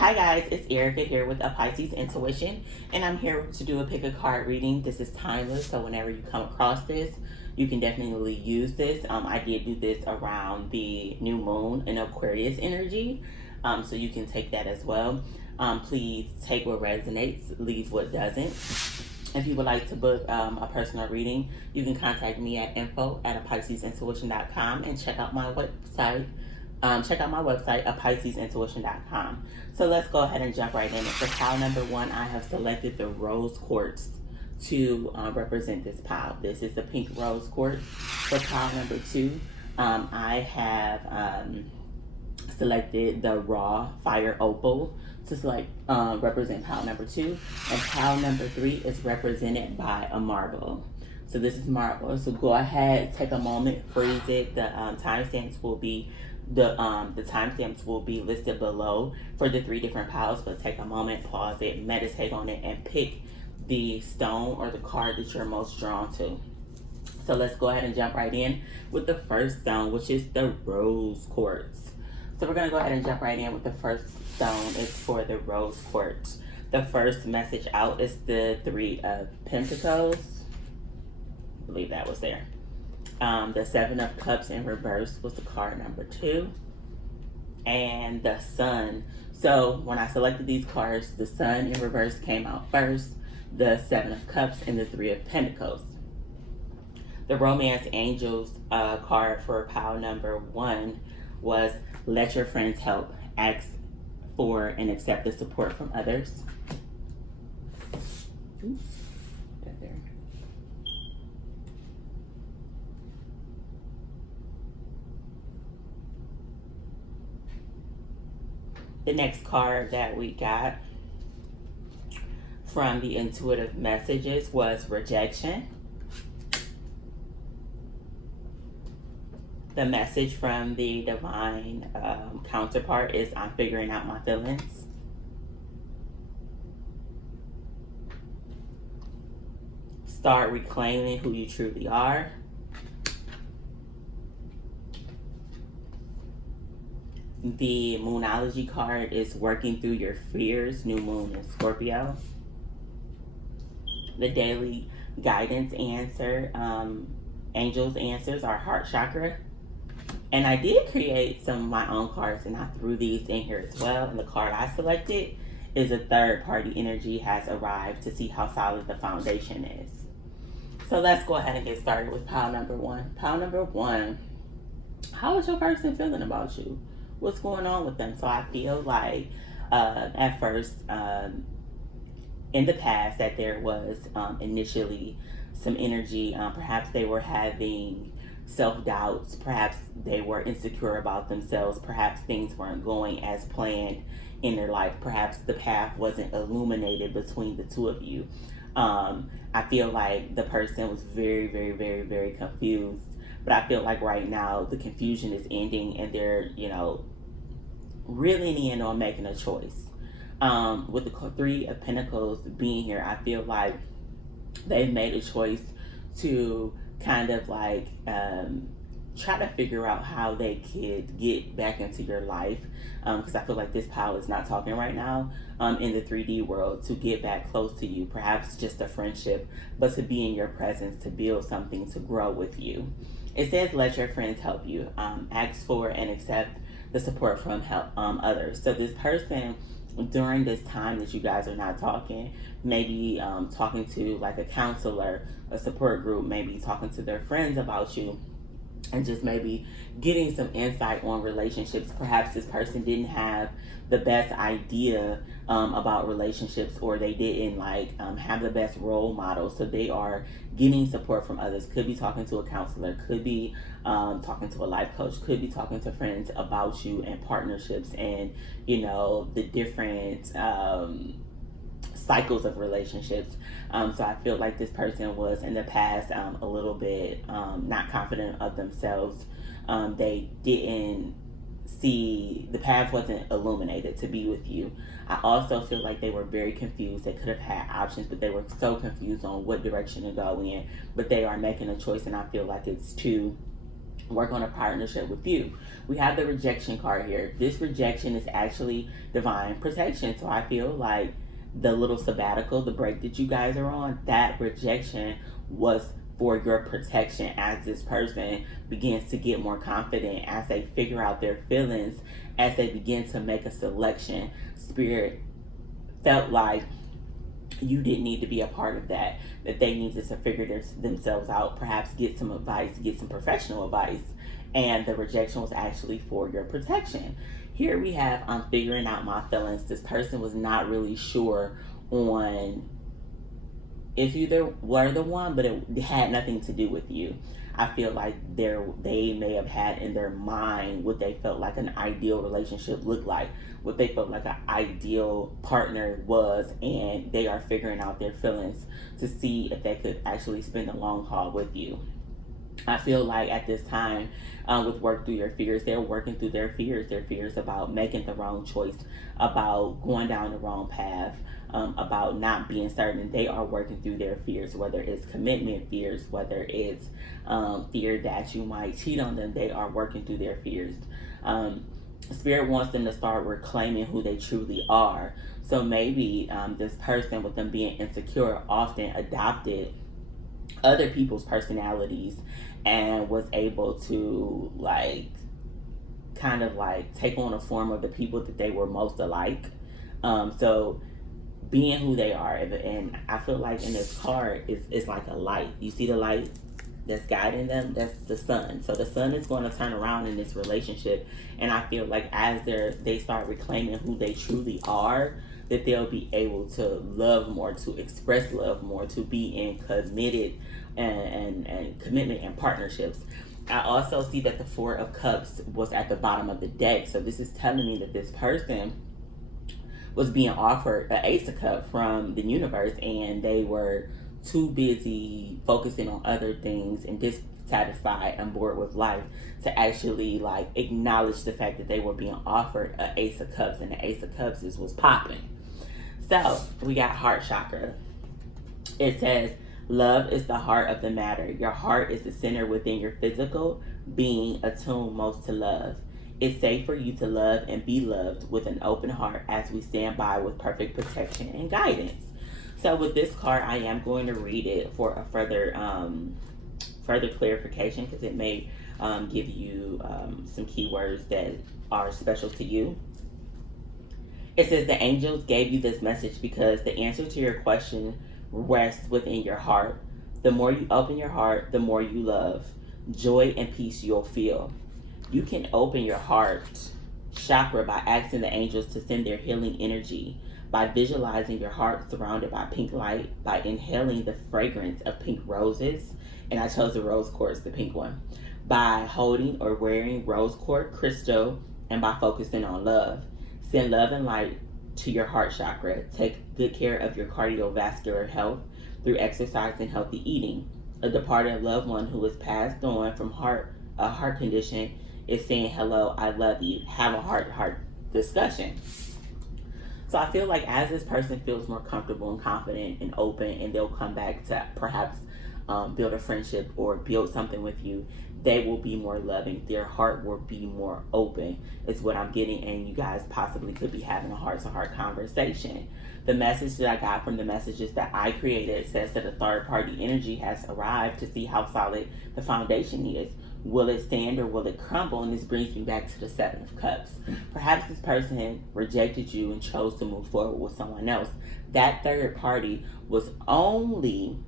Hi guys, it's Erika here with a Pisces Intuition, and I'm here to do a pick a card reading. This is timeless, so whenever you come across this, you can definitely use this. I did do this around the new moon in Aquarius energy, so you can take that as well. Please take what resonates, leave what doesn't. If you would like to book a personal reading, you can contact me at info@apiscesintuition.com and check out my website. Piscesintuition.com. So let's go ahead and jump right in. For pile number one, I have selected the rose quartz to represent this pile. This is the pink rose quartz. For pile number two, I have selected the raw fire opal to represent pile number two. And pile number three is represented by a marble. So this is marble. So go ahead, take a moment, freeze it. The timestamps will be listed below for the three different piles, but take a moment, pause it, meditate on it, and pick the stone or the card that you're most drawn to. So let's go ahead and jump right in with the first stone, which is the rose quartz. So we're going to go ahead and jump right in with the first stone. It's for the rose quartz. The first message out is the Three of Pentacles. I believe that was there. The Seven of Cups in reverse was the card number two. And the Sun. So when I selected these cards, the Sun in reverse came out first, the Seven of Cups, and the Three of Pentacles. The Romance Angels card for pile number one was let your friends help, ask for and accept the support from others. Oops. There. The next card that we got from the intuitive messages was rejection. The message from the divine counterpart is I'm figuring out my feelings. Start reclaiming who you truly are. The Moonology card is working through your fears, new moon in Scorpio. The daily guidance answer, angels answers are heart chakra. And I did create some of my own cards and I threw these in here as well. And the card I selected is a third party energy has arrived to see how solid the foundation is. So let's go ahead and get started with pile number one. Pile number one, how is your person feeling about you? What's going on with them? So I feel like at first in the past that there was initially some energy. Perhaps they were having self-doubts. Perhaps they were insecure about themselves. Perhaps things weren't going as planned in their life. Perhaps the path wasn't illuminated between the two of you. I feel like the person was very, very, very, very confused. But I feel like right now the confusion is ending and they're, really in on making a choice. With the Three of Pentacles being here, I feel like they've made a choice to kind of try to figure out how they could get back into your life. Because I feel like this pile is not talking right now in the 3D world to get back close to you. Perhaps just a friendship, but to be in your presence, to build something, to grow with you. It says let your friends help you. Ask for and accept the support from others. So this person, during this time that you guys are not talking, maybe talking to like a counselor, a support group, maybe talking to their friends about you, and just maybe getting some insight on relationships. Perhaps this person didn't have the best idea about relationships, or they didn't have the best role model, so they are getting support from others. Could be talking to a counselor, could be talking to a life coach, could be talking to friends about you and partnerships and the different cycles of relationships. So I feel like this person was in the past a little bit not confident of themselves. They didn't see, the path wasn't illuminated to be with you. I also feel like they were very confused. They could have had options, but they were so confused on what direction to go in. But they are making a choice, and I feel like it's to work on a partnership with you. We have the rejection card here. This rejection is actually divine protection. So I feel like the little sabbatical, the break that you guys are on, that rejection was for your protection as this person begins to get more confident, as they figure out their feelings, as they begin to make a selection. Spirit felt like you didn't need to be a part of that, that they needed to figure themselves out, perhaps get some advice, get some professional advice, and the rejection was actually for your protection. Here we have, I'm figuring out my feelings. This person was not really sure on if you were the one, but it had nothing to do with you. I feel like they may have had in their mind what they felt like an ideal relationship looked like, what they felt like an ideal partner was, and they are figuring out their feelings to see if they could actually spend a long haul with you. I feel like at this time, with work through your fears, they're working through their fears about making the wrong choice, about going down the wrong path, about not being certain. They are working through their fears, whether it's commitment fears, whether it's fear that you might cheat on them. They are working through their fears. Spirit wants them to start reclaiming who they truly are. So maybe this person, with them being insecure, often adopted other people's personalities and was able to kind of take on a form of the people that they were most alike. So being who they are, and I feel like in this card it's like a light. You see the light that's guiding them? That's the sun. So the sun is going to turn around in this relationship, and I feel like as they start reclaiming who they truly are, that they'll be able to love more, to express love more, to be in committed and commitment and partnerships. I also see that the Four of Cups was at the bottom of the deck. So this is telling me that this person was being offered an Ace of Cups from the universe, and they were too busy focusing on other things and dissatisfied and bored with life to actually acknowledge the fact that they were being offered an Ace of Cups, and the Ace of Cups was popping. So we got heart chakra. It says, love is the heart of the matter. Your heart is the center within your physical being, attuned most to love. It's safe for you to love and be loved with an open heart as we stand by with perfect protection and guidance. So with this card, I am going to read it for a further clarification, because it may give you some keywords that are special to you. It says the angels gave you this message because the answer to your question rests within your heart. The more you open your heart, the more you love. Joy and peace you'll feel. You can open your heart chakra by asking the angels to send their healing energy, by visualizing your heart surrounded by pink light, by inhaling the fragrance of pink roses, and I chose the rose quartz, the pink one, by holding or wearing rose quartz crystal, and by focusing on love. Send love and light to your heart chakra. Take good care of your cardiovascular health through exercise and healthy eating. A departed loved one who has passed on from a heart condition is saying, hello, I love you. Have a heart discussion. So I feel like as this person feels more comfortable and confident and open, and they'll come back to perhaps build a friendship or build something with you, they will be more loving. Their heart will be more open, is what I'm getting. And you guys possibly could be having a heart-to-heart conversation. The message that I got from the messages that I created says that a third-party energy has arrived to see how solid the foundation is. Will it stand or will it crumble? And this brings me back to the Seven of Cups. Perhaps this person rejected you and chose to move forward with someone else. That third party was only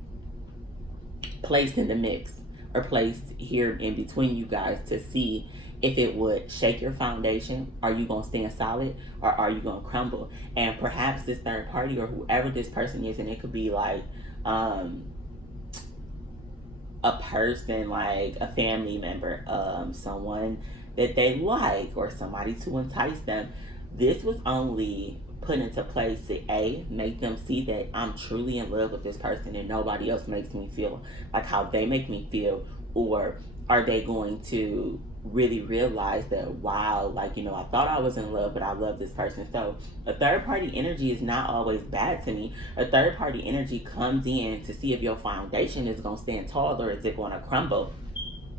placed in the mix, or placed here in between you guys, to see if it would shake your foundation. Are you going to stand solid, or are you going to crumble? And perhaps this third party, or whoever this person is, and it could be a person, like a family member, someone that they like, or somebody to entice them. This was only put into place to make them see that I'm truly in love with this person and nobody else makes me feel like how they make me feel. Or are they going to really realize that, wow, I thought I was in love, but I love this person. So a third party energy is not always bad to me. A third party energy comes in to see if your foundation is going to stand tall or is it going to crumble.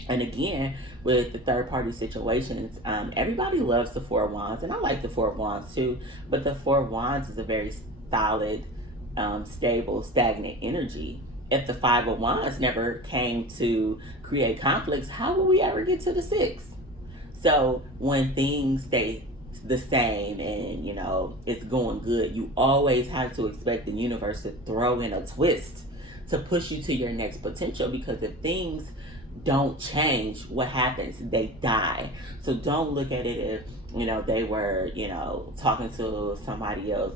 And again, with the third party situations, everybody loves the Four of Wands, and I like the Four of Wands too. But the Four of Wands is a very solid, stable, stagnant energy. If the Five of Wands never came to create conflicts, how will we ever get to the Six? So when things stay the same and it's going good, you always have to expect the universe to throw in a twist to push you to your next potential, because if things don't change, what happens? They die. So don't look at it as they were talking to somebody else.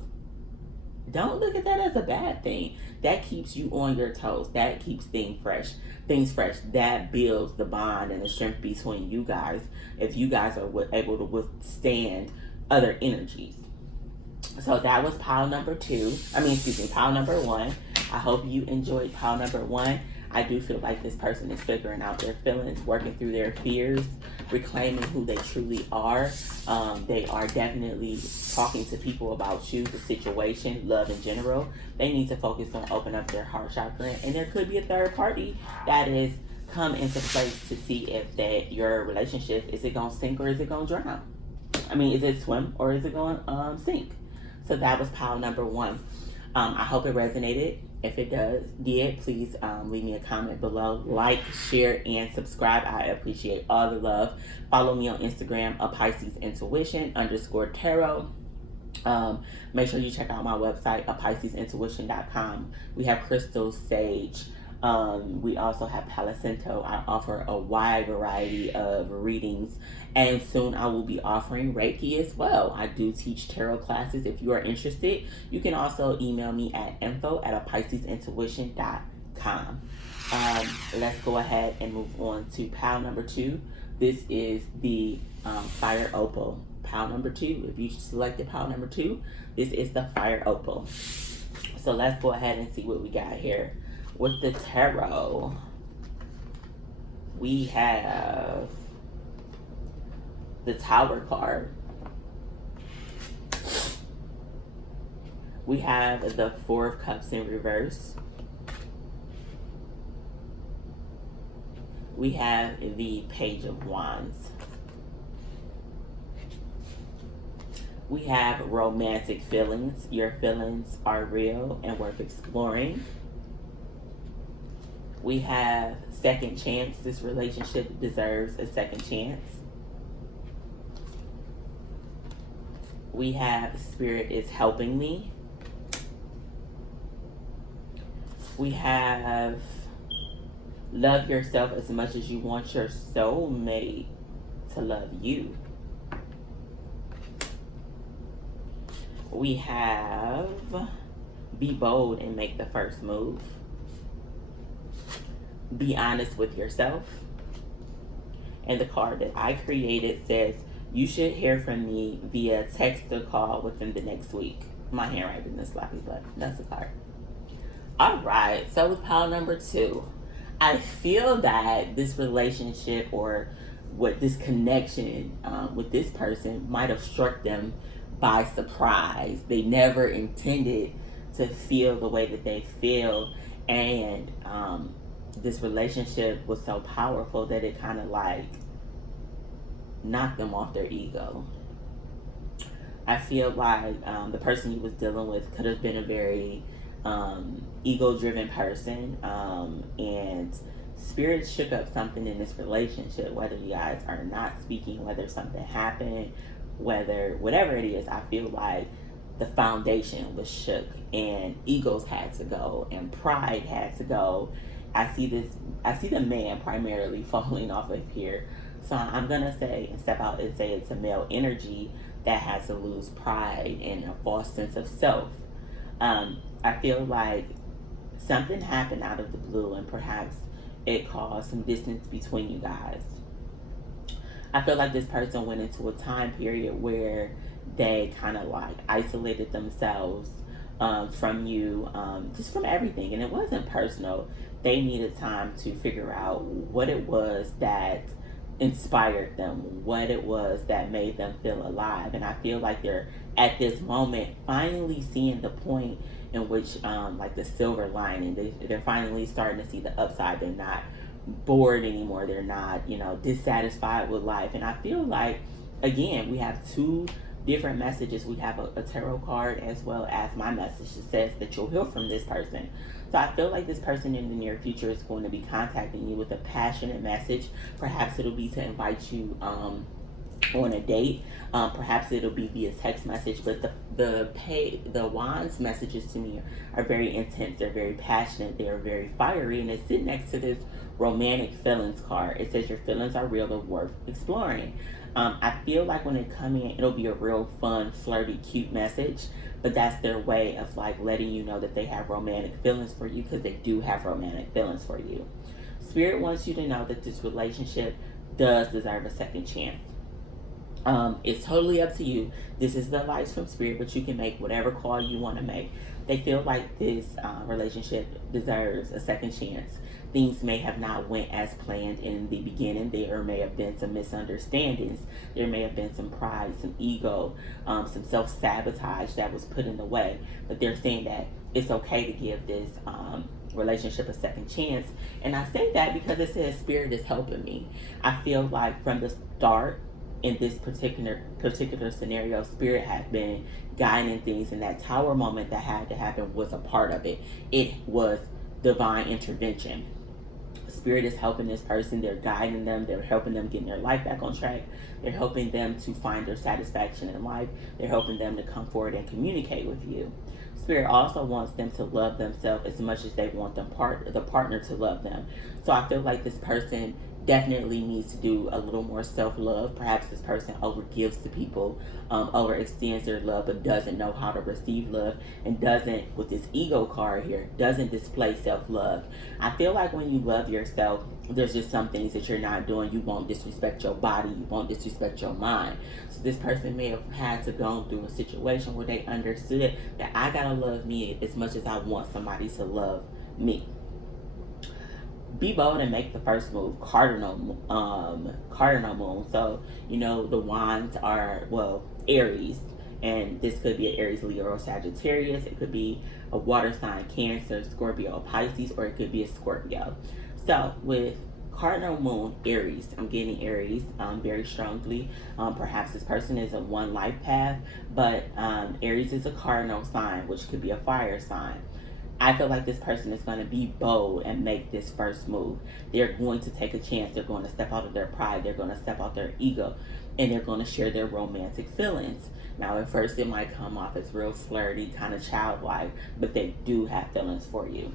Don't look at that as a bad thing. That keeps you on your toes. That keeps things fresh. That builds the bond and the strength between you guys, if you guys are able to withstand other energies. So that was pile number pile number one. I hope you enjoyed pile number one. I do feel like this person is figuring out their feelings, working through their fears, reclaiming who they truly are. They are definitely talking to people about you, the situation, love in general. They need to focus on opening up their heart chakra. And there could be a third party that is come into place to see if your relationship, is it going to sink or is it going to drown? Is it swim or is it going to sink? So that was pile number one. I hope it resonated. If it did, please leave me a comment below. Like, share, and subscribe. I appreciate all the love. Follow me on Instagram, a Pisces Intuition _tarot. Make sure you check out my website, apiscesintuition.com. We have crystals, sage. We also have Palo Santo. I offer a wide variety of readings, and soon I will be offering Reiki as well. I do teach tarot classes. If you are interested, you can also email me at info@apiscesintuition.com. Let's go ahead and move on to pile number two. This is the Fire Opal. Pile number two. If you selected pile number two, this is the Fire Opal. So let's go ahead and see what we got here. With the tarot, we have the Tower card. We have the Four of Cups in reverse. We have the Page of Wands. We have romantic feelings. Your feelings are real and worth exploring. We have second chance. This relationship deserves a second chance. We have Spirit is helping me. We have love yourself as much as you want your soulmate to love you. We have be bold and make the first move. Be honest with yourself. And the card that I created says, you should hear from me via text or call within the next week. My handwriting is sloppy, but that's the card. All right, so with pile number two, I feel that this relationship or this connection with this person might have struck them by surprise. They never intended to feel the way that they feel, and this relationship was so powerful that it kind of knocked them off their ego. I feel like the person you was dealing with could have been a very ego-driven person, and Spirit shook up something in this relationship, whether you guys are not speaking, whether something happened, whatever it is. I feel like the foundation was shook and egos had to go and pride had to go. I see the man primarily falling off of here. So I'm going to step out and say it's a male energy that has to lose pride and a false sense of self. I feel like something happened out of the blue and perhaps it caused some distance between you guys. I feel like this person went into a time period where they kind of isolated themselves from you, just from everything. And it wasn't personal. They needed time to figure out what it was that inspired them, what it was that made them feel alive. And I feel like they're at this moment finally seeing the point in which the silver lining, they're finally starting to see the upside. They're not bored anymore. They're not, dissatisfied with life. And I feel like, again, we have two different messages. We have a tarot card as well as my message that says that you'll heal from this person. So I feel like this person in the near future is going to be contacting you with a passionate message. Perhaps it'll be to invite you on a date. Perhaps it'll be via text message. But the wands messages to me are very intense. They're very passionate. They are very fiery, and it's sitting next to this romantic feelings card. It says your feelings are real and worth exploring. I feel like when it come in, it'll be a real fun, flirty, cute message. But that's their way of like letting you know that they have romantic feelings for you, because they do have romantic feelings for you. Spirit wants you to know that this relationship does deserve a second chance. It's totally up to you. This is the advice from Spirit, but you can make whatever call you want to make. They feel like this relationship deserves a second chance. Things may have not went as planned in the beginning. There may have been some misunderstandings. There may have been some pride, some ego, some self-sabotage that was put in the way. But they're saying that it's okay to give this relationship a second chance. And I say that because it says Spirit is helping me. I feel like from the start, in this particular scenario, Spirit has been guiding things, and that tower moment that had to happen was a part of it. It was divine intervention. Spirit is helping this person. They're guiding them. They're helping them get their life back on track. They're helping them to find their satisfaction in life. They're helping them to come forward and communicate with you. Spirit also wants them to love themselves as much as they want the partner to love them. So I feel like this person definitely needs to do a little more self-love. Perhaps this person overgives to people, overextends their love, but doesn't know how to receive love, and doesn't, with this ego card here, doesn't display self-love. I feel like when you love yourself, there's just some things that you're not doing. You won't disrespect your body. You won't disrespect your mind. So this person may have had to go through a situation where they understood that I gotta love me as much as I want somebody to love me. Be bold and make the first move. Cardinal moon. So the wands are, well, Aries, and this could be an Aries, Leo, or Sagittarius. It could be a water sign, Cancer, Scorpio, Pisces, or it could be a Scorpio. So with cardinal moon, Aries, I'm getting Aries very strongly. Perhaps this person is a one life path, but Aries is a cardinal sign, which could be a fire sign. I feel like this person is going to be bold and make this first move. They're going to take a chance. They're going to step out of their pride. They're going to step out their ego, and they're going to share their romantic feelings. Now, at first, it might come off as real flirty, kind of childlike, but they do have feelings for you.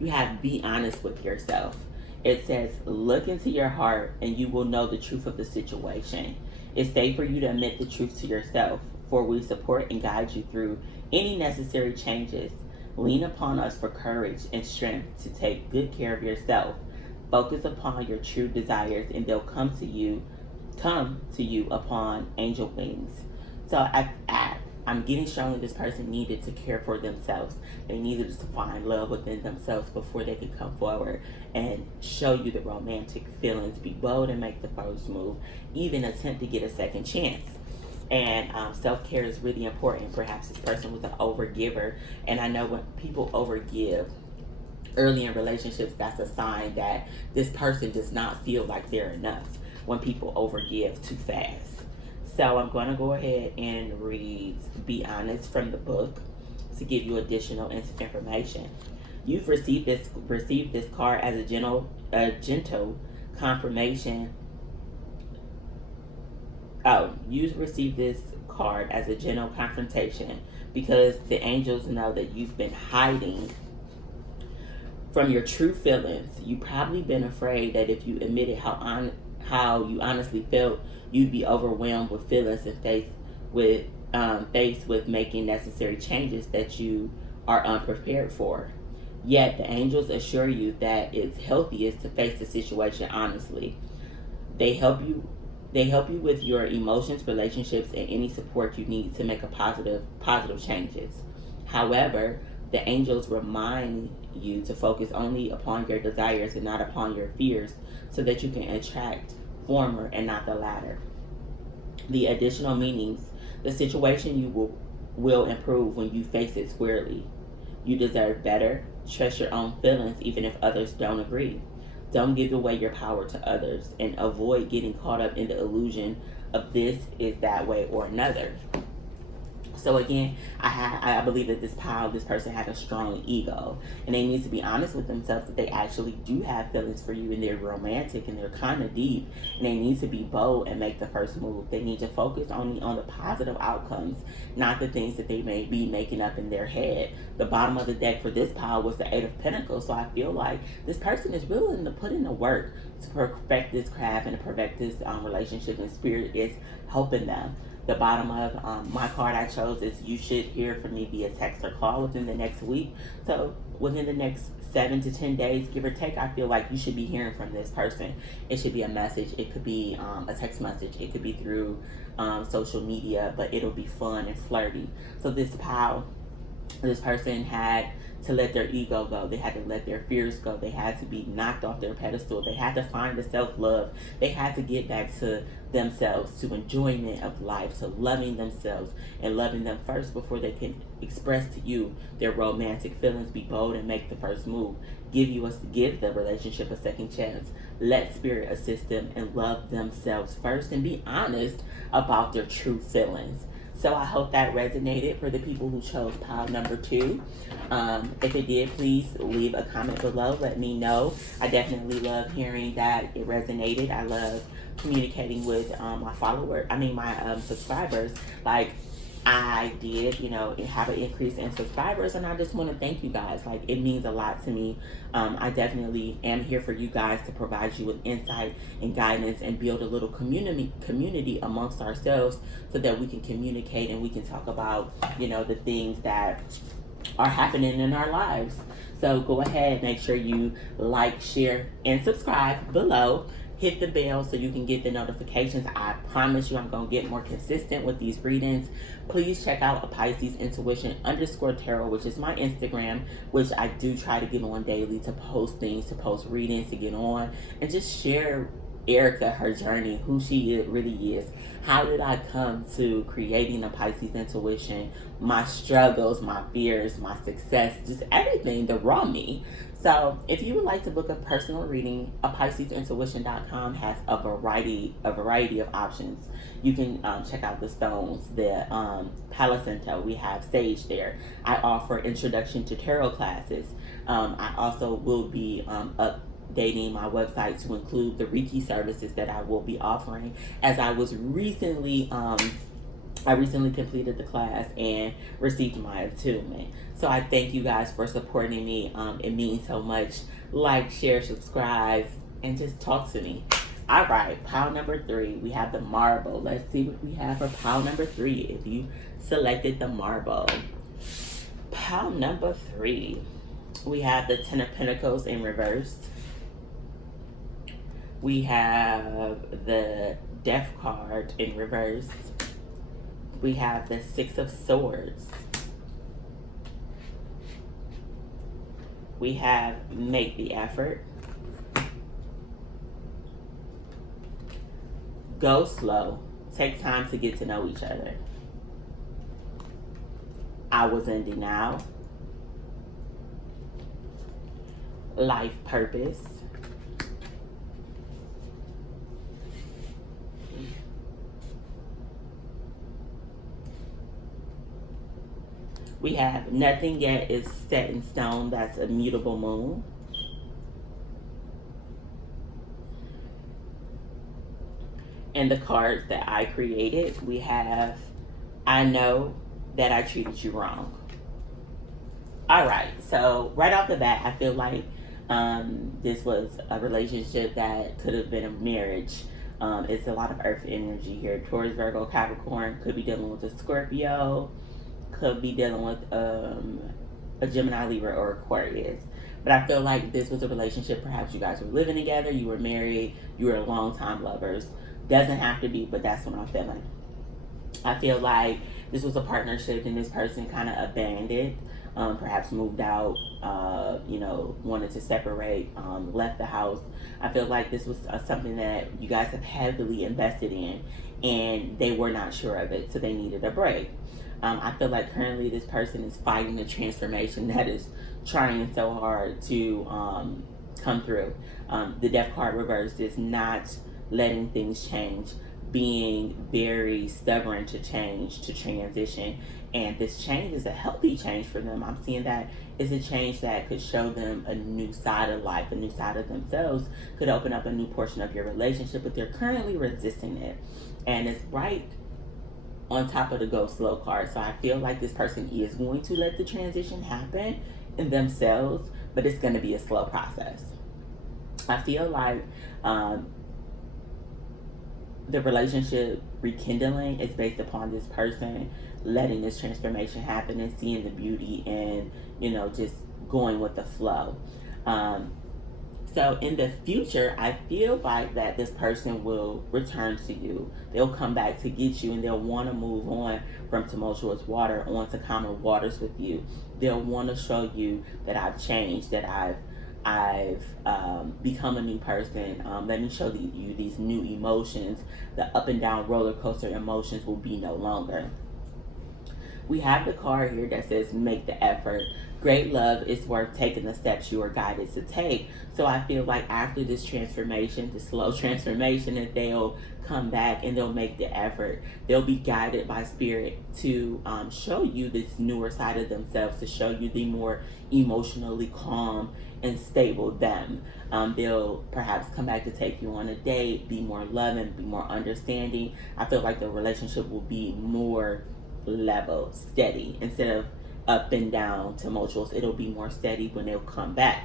You have to be honest with yourself. It says, look into your heart and you will know the truth of the situation. It's safe for you to admit the truth to yourself, for we support and guide you through any necessary changes. Lean upon us for courage and strength to take good care of yourself. Focus upon your true desires, and they'll come to you upon angel wings. So I'm getting strong that this person needed to care for themselves. They needed to find love within themselves before they could come forward and show you the romantic feelings. Be bold and make the first move. Even attempt to get a second chance. And self-care is really important. Perhaps this person was an overgiver. And I know when people overgive early in relationships, that's a sign that this person does not feel like they're enough when people overgive too fast. So I'm going to go ahead and read Be Honest from the book to give you additional information. You've received this card as a gentle confirmation. You received this card as a gentle confrontation because the angels know that you've been hiding from your true feelings. You've probably been afraid that if you admitted how you honestly felt, you'd be overwhelmed with feelings and faced with making necessary changes that you are unprepared for. Yet the angels assure you that it's healthiest to face the situation honestly. They help you with your emotions, relationships, and any support you need to make a positive changes. However, the angels remind you to focus only upon your desires and not upon your fears, so that you can attract former and not the latter. The additional meanings: the situation you will improve when you face it squarely. You deserve better. Trust your own feelings even if others don't agree. Don't give away your power to others, and avoid getting caught up in the illusion of this is that way or another. So again, I believe that this person had a strong ego, and they need to be honest with themselves that they actually do have feelings for you, and they're romantic and they're kind of deep, and they need to be bold and make the first move. They need to focus only on the positive outcomes, not the things that they may be making up in their head. The bottom of the deck for this pile was the Eight of Pentacles, so I feel like this person is willing to put in the work to perfect this craft and to perfect this relationship, and spirit is helping them. The bottom of my card I chose is you should hear from me via text or call within the next week. So within the next 7 to 10 days, give or take, I feel like you should be hearing from this person. It should be a message. It could be a text message. It could be through social media, but it'll be fun and flirty. So this person had to let their ego go. They had to let their fears go. They had to be knocked off their pedestal. They had to find the self-love. They had to get back to themselves, to enjoyment of life, to loving themselves and loving them first before they can express to you their romantic feelings. Be bold and make the first move. Give the relationship a second chance. Let spirit assist them and love themselves first, and be honest about their true feelings. So I hope that resonated for the people who chose pile number 2. If it did, please leave a comment below. Let me know. I definitely love hearing that it resonated. I love communicating with my subscribers. Like I did, have an increase in subscribers, and I just want to thank you guys. Like, it means a lot to me. I definitely am here for you guys to provide you with insight and guidance and build a little community amongst ourselves so that we can communicate and we can talk about, the things that are happening in our lives. So go ahead, make sure you like, share, and subscribe below. Hit the bell so you can get the notifications. I promise you I'm going to get more consistent with these readings. Please check out a Pisces Intuition _tarot, which is my Instagram, which I do try to get on daily to post things, to post readings, to get on and just share Erika, her journey, who she really is. How did I come to creating a Pisces Intuition? My struggles, my fears, my success, just everything, the raw me. So if you would like to book a personal reading, PiscesIntuition.com has a variety of options. You can check out the stones, the Palo Santo. We have sage there. I offer introduction to tarot classes. I also will be updating my website to include the Reiki services that I will be offering, as I recently completed the class and received my attunement. So I thank you guys for supporting me. It means so much. Like, share, subscribe, and just talk to me. All right, pile number 3. We have the marble. Let's see what we have for pile number 3. If you selected the marble. Pile number 3. We have the Ten of Pentacles in reverse. We have the Death card in reverse. We have the Six of Swords. We have Make the Effort. Go slow. Take time to get to know each other. I was in denial. Life purpose. We have Nothing Yet Is Set in Stone. That's a mutable moon. And the cards that I created, we have I Know That I Treated You Wrong. All right, so right off the bat, I feel like this was a relationship that could have been a marriage. It's a lot of earth energy here. Taurus, Virgo, Capricorn, could be dealing with a Scorpio, could be dealing with a Gemini, Libra, or Aquarius. But I feel like this was a relationship. Perhaps you guys were living together, you were married, you were long-time lovers. Doesn't have to be, but that's what I'm feeling. I feel like this was a partnership and this person kind of abandoned, perhaps moved out, wanted to separate, left the house. I feel like this was something that you guys have heavily invested in and they were not sure of it, so they needed a break. I feel like currently this person is fighting a transformation that is trying so hard to come through. The Death card reversed is not letting things change, being very stubborn to change, to transition. And this change is a healthy change for them. I'm seeing that it's a change that could show them a new side of life, a new side of themselves, could open up a new portion of your relationship, but they're currently resisting it. And it's right on top of the go slow card. So I feel like this person is going to let the transition happen in themselves, but it's going to be a slow process. I feel like the relationship rekindling is based upon this person letting this transformation happen and seeing the beauty and, just going with the flow. So in the future, I feel like that this person will return to you. They'll come back to get you, and they'll want to move on from tumultuous water onto calmer waters with you. They'll want to show you that I've changed, that I've become a new person. Let me show you these new emotions. The up and down roller coaster emotions will be no longer. We have the card here that says make the effort. Great love is worth taking the steps you are guided to take. So I feel like after this transformation, the slow transformation, that they'll come back and they'll make the effort. They'll be guided by spirit to show you this newer side of themselves, to show you the more emotionally calm and stable them. They'll perhaps come back to take you on a date, be more loving, be more understanding. I feel like the relationship will be more level, steady, instead of up and down, tumultuous. It'll be more steady when they'll come back.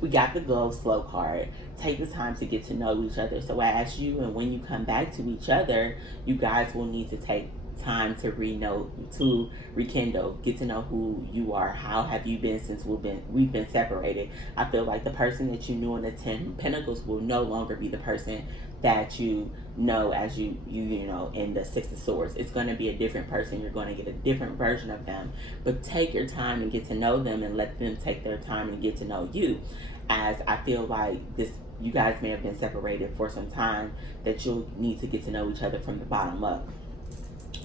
We got the go slow card. Take the time to get to know each other. So as you and when you come back to each other, you guys will need to take time to rekindle, get to know who you are. How have you been since we've been separated? I feel like the person that you knew in the 10 Pentacles will no longer be the person that you know as you in the 6 of Swords. It's going to be a different person. You're going to get a different version of them. But take your time and get to know them, and let them take their time and get to know you. As I feel like you guys may have been separated for some time, that you'll need to get to know each other from the bottom up.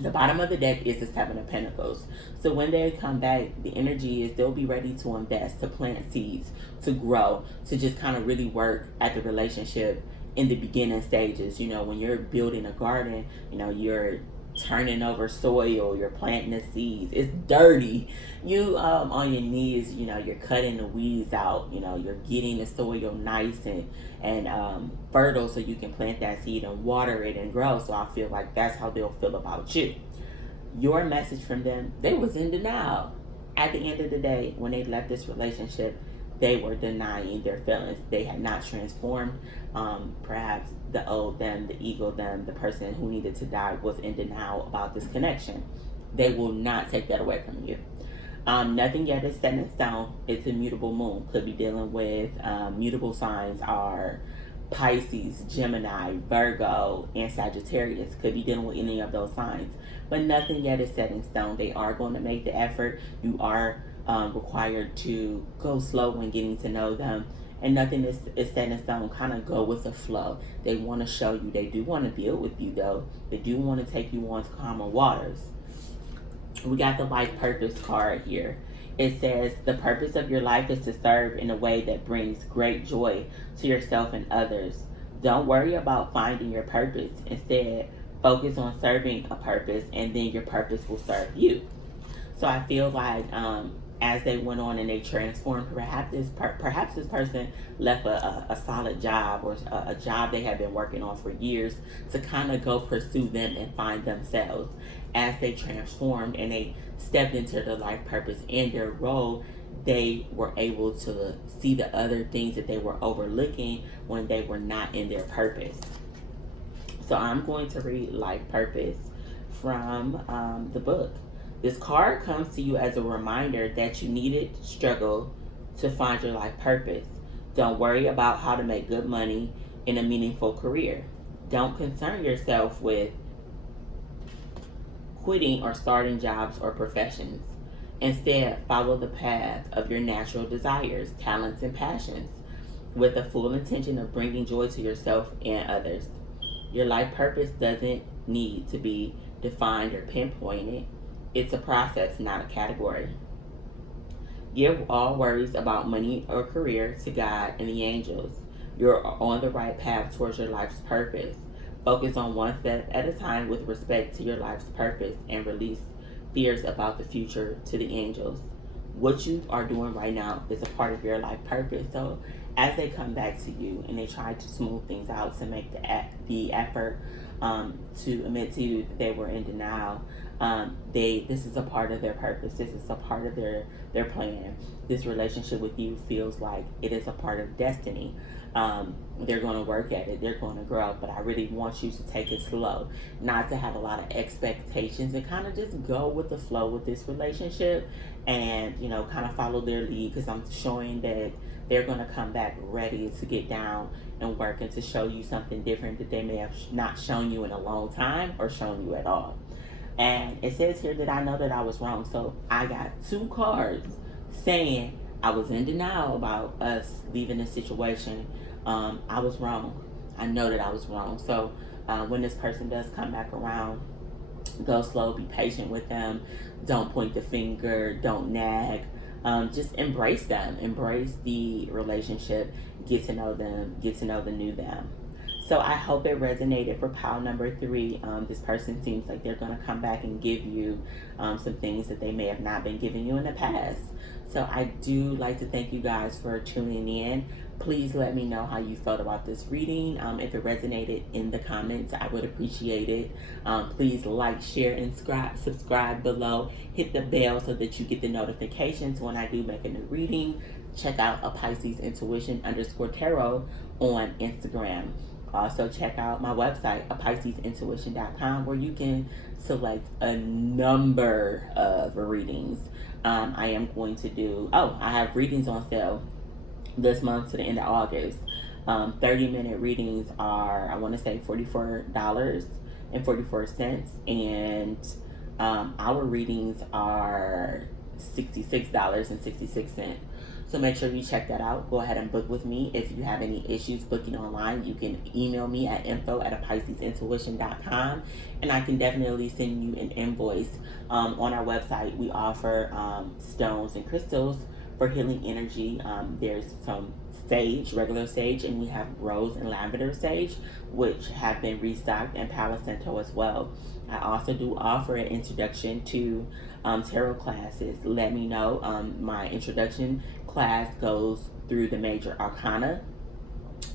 The bottom of the deck is the 7 of Pentacles. So when they come back, the energy is they'll be ready to invest, to plant seeds, to grow, to just kind of really work at the relationship in the beginning stages. When you're building a garden, you're turning over soil, you're planting the seeds. It's dirty. You on your knees, you're cutting the weeds out. You're getting the soil nice and fertile, so you can plant that seed and water it and grow. So I feel like that's how they'll feel about you. Your message from them: they was in denial. At the end of the day, when they left this relationship, they were denying their feelings. They had not transformed. Perhaps the old them, the ego them, the person who needed to die was in denial about this connection. They will not take that away from you. Nothing yet is set in stone. It's a mutable moon. Could be dealing with mutable signs are Pisces, Gemini, Virgo, and Sagittarius. Could be dealing with any of those signs. But nothing yet is set in stone. They are going to make the effort. You are required to go slow when getting to know them, and nothing is set in stone. Kind of go with the flow. They want to show you. They do want to build with you, though. They do want to take you on to calmer waters. We got the life purpose card here. It says the purpose of your life is to serve in a way that brings great joy to yourself and others. Don't worry about finding your purpose. Instead, focus on serving a purpose, and then your purpose will serve you. So I feel like as they went on and they transformed, perhaps this person left a solid job, or a job they had been working on for years, to kind of go pursue them and find themselves. As they transformed and they stepped into their life purpose and their role, they were able to see the other things that they were overlooking when they were not in their purpose. So I'm going to read life purpose from the book. This card comes to you as a reminder that you needed struggle to find your life purpose. Don't worry about how to make good money in a meaningful career. Don't concern yourself with quitting or starting jobs or professions. Instead, follow the path of your natural desires, talents, and passions with the full intention of bringing joy to yourself and others. Your life purpose doesn't need to be defined or pinpointed. It's a process, not a category. Give all worries about money or career to God and the angels. You're on the right path towards your life's purpose. Focus on one step at a time with respect to your life's purpose and release fears about the future to the angels. What you are doing right now is a part of your life purpose. So as they come back to you and they try to smooth things out to make the effort to admit to you that they were in denial, this is a part of their purpose. This is a part of their plan. This relationship with you feels like it is a part of destiny. They're going to work at it. They're going to grow. But I really want you to take it slow, not to have a lot of expectations, and kind of just go with the flow with this relationship, and kind of follow their lead, because I'm showing that they're going to come back ready to get down and work and to show you something different that they may have not shown you in a long time or shown you at all. And it says here that I know that I was wrong. So I got 2 cards saying I was in denial about us leaving the situation. I was wrong. I know that I was wrong. So when this person does come back around, go slow, be patient with them. Don't point the finger, don't nag. Just embrace them, embrace the relationship, get to know them, get to know the new them. So I hope it resonated for pile number 3. This person seems like they're going to come back and give you some things that they may have not been giving you in the past. So I do like to thank you guys for tuning in. Please let me know how you felt about this reading. If it resonated in the comments, I would appreciate it. Please like, share, and subscribe below. Hit the bell so that you get the notifications when I do make a new reading. Check out a Pisces Intuition _tarot on Instagram. Also check out my website, apiscesintuition.com, where you can select a number of readings. I am going to do, I have readings on sale this month to the end of August. 30-minute readings are, I want to say, $44.44, and our readings are $66.66. So make sure you check that out. Go ahead and book with me. If you have any issues booking online, you can email me at info@apiscesintuition.com, and I can definitely send you an invoice. On our website, we offer stones and crystals for healing energy. There's some sage, regular sage, and we have rose and lavender sage, which have been restocked, and Palo Santo as well. I also do offer an introduction to tarot classes. Let me know. My introduction class goes through the major arcana,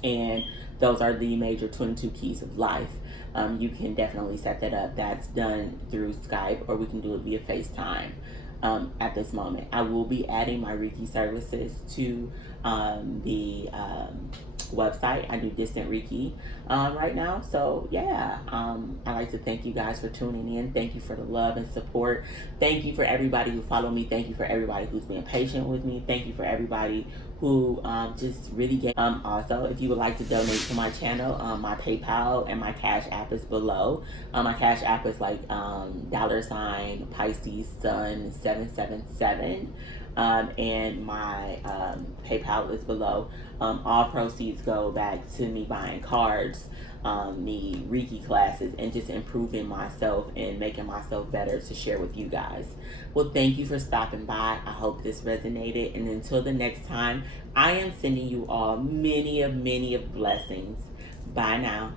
and those are the major 22 keys of life. You can definitely set that up. That's done through Skype, or we can do it via FaceTime. At this moment, I will be adding my Reiki services to the website. I do distant Reiki right now. So yeah, I'd like to thank you guys for tuning in. Thank you for the love and support. Thank you for everybody who followed me. Thank you for everybody who's been patient with me. Thank you for everybody who just really gave. Also, if you would like to donate to my channel, my PayPal and my Cash App is below. My Cash App is like $ Pisces Sun 777. And my PayPal is below. All proceeds go back to me buying cards, me Reiki classes, and just improving myself and making myself better to share with you guys. Well, thank you for stopping by. I hope this resonated. And until the next time, I am sending you all many of blessings. Bye now.